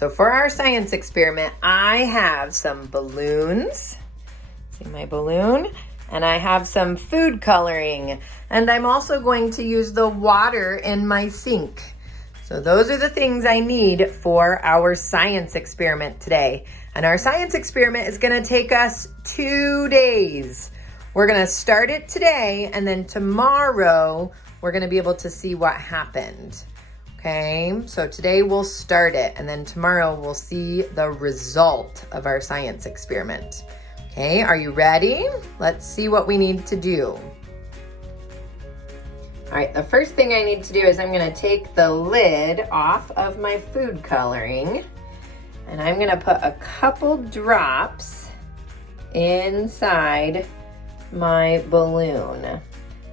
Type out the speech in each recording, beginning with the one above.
So for our science experiment, I have some balloons. See my balloon? And I have some food coloring. And I'm also going to use the water in my sink. So those are the things I need for our science experiment today. And our science experiment is going to take us 2 days. We're going to start it today, and then tomorrow we're going to be able to see what happened. Okay, so today we'll start it, and then tomorrow we'll see the result of our science experiment. Okay, are you ready? Let's see what we need to do. All right, the first thing I need to do is I'm gonna take the lid off of my food coloring, and I'm gonna put a couple drops inside my balloon.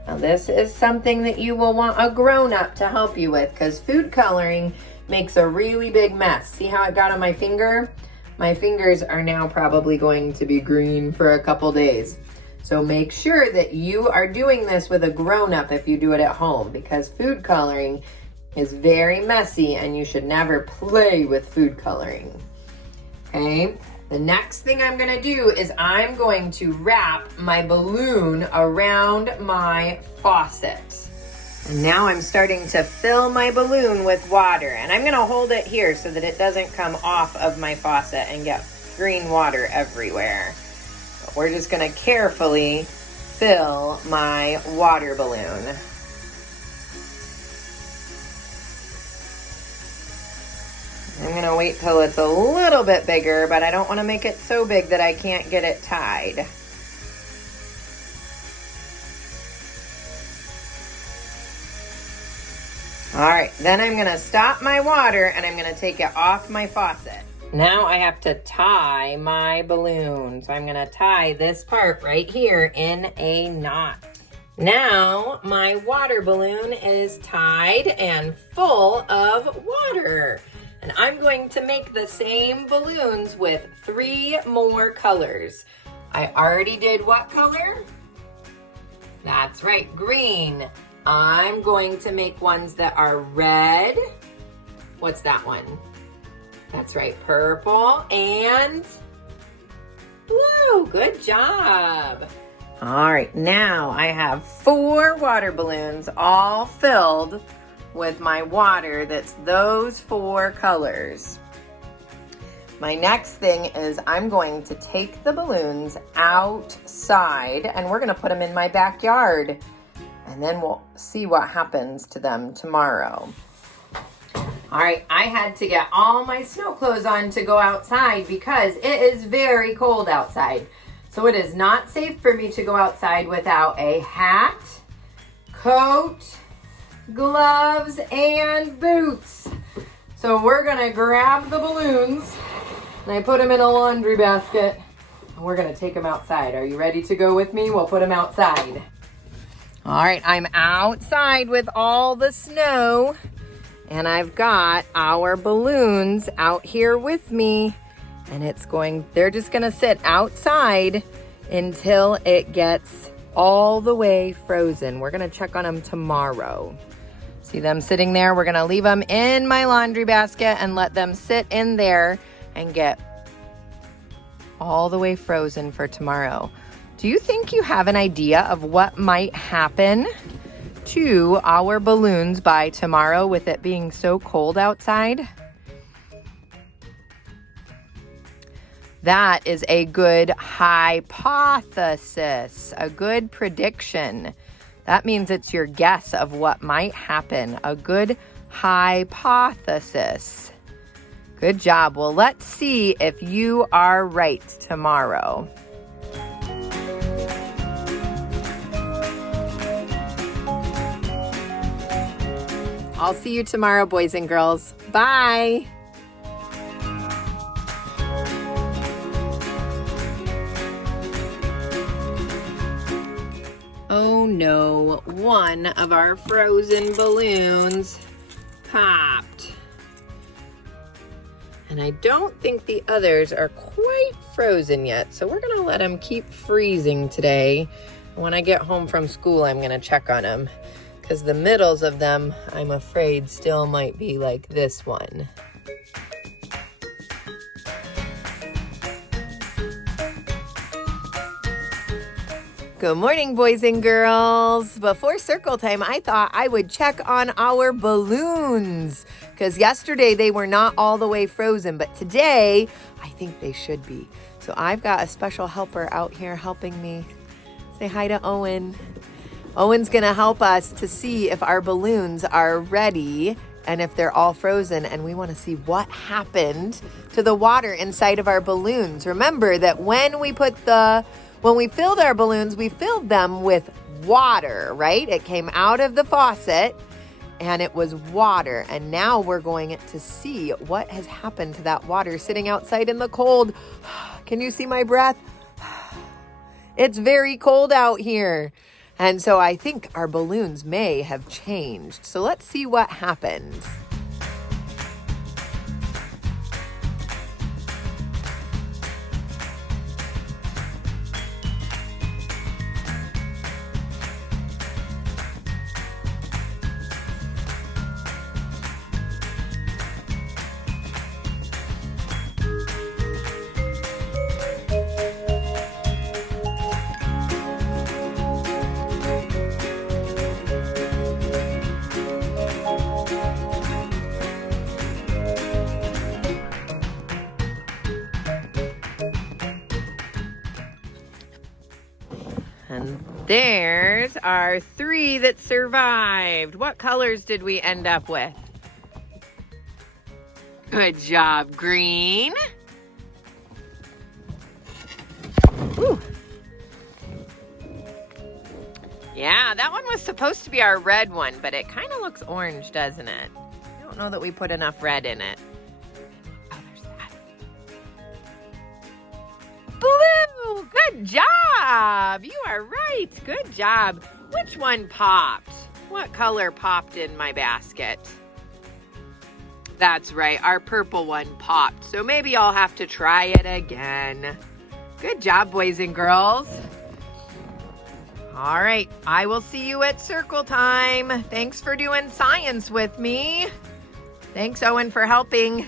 Now this is something that you will want a grown-up to help you with, because food coloring makes a really big mess. See how it got on my finger? My fingers are now probably going to be green for a couple days. So make sure that you are doing this with a grown-up if you do it at home, because food coloring is very messy and you should never play with food coloring. Okay? The next thing I'm gonna do is I'm going to wrap my balloon around my faucet. And now I'm starting to fill my balloon with water, and I'm gonna hold it here so that it doesn't come off of my faucet and get green water everywhere. But we're just gonna carefully fill my water balloon. I'm gonna wait till it's a little bit bigger, but I don't wanna make it so big that I can't get it tied. All right, then I'm gonna stop my water and I'm gonna take it off my faucet. Now I have to tie my balloon. So I'm gonna tie this part right here in a knot. Now my water balloon is tied and full of water. And I'm going to make the same balloons with 3 more colors. I already did what color? That's right, green. I'm going to make ones that are red. What's that one? That's right, purple and blue. Good job. All right, now I have 4 water balloons all filled with my water that's those 4 colors. My next thing is I'm going to take the balloons outside and we're gonna put them in my backyard, and then we'll see what happens to them tomorrow. All right, I had to get all my snow clothes on to go outside because it is very cold outside. So it is not safe for me to go outside without a hat, coat, gloves, and boots. So we're gonna grab the balloons and I put them in a laundry basket and we're gonna take them outside. Are you ready to go with me? We'll put them outside. All right, I'm outside with all the snow and I've got our balloons out here with me, and they're just gonna sit outside until it gets all the way frozen. We're gonna check on them tomorrow. See them sitting there? We're gonna leave them in my laundry basket and let them sit in there and get all the way frozen for tomorrow. Do you think you have an idea of what might happen to our balloons by tomorrow with it being so cold outside? That is a good hypothesis, a good prediction. That means it's your guess of what might happen, a good hypothesis. Good job. Well, let's see if you are right tomorrow. I'll see you tomorrow, boys and girls. Bye. Oh no, one of our frozen balloons popped. And I don't think the others are quite frozen yet, so we're gonna let them keep freezing today. When I get home from school, I'm gonna check on them, because the middles of them, I'm afraid, still might be like this one. Good morning, boys and girls. Before circle time, I thought I would check on our balloons because yesterday they were not all the way frozen, but today I think they should be. So I've got a special helper out here helping me. Say hi to Owen. Owen's gonna help us to see if our balloons are ready and if they're all frozen, and we wanna see what happened to the water inside of our balloons. Remember that when we filled our balloons, we filled them with water, right? It came out of the faucet and it was water. And now we're going to see what has happened to that water sitting outside in the cold. Can you see my breath? It's very cold out here. And so I think our balloons may have changed. So let's see what happens. And there's our 3 that survived. What colors did we end up with? Good job, green. Ooh. Yeah, that one was supposed to be our red one, but it kind of looks orange, doesn't it? I don't know that we put enough red in it. Oh, there's that. Blue! Good job! You are right. Good job. Which one popped? What color popped in my basket? That's right. Our purple one popped. So maybe I'll have to try it again. Good job, boys and girls. All right. I will see you at circle time. Thanks for doing science with me. Thanks, Owen, for helping.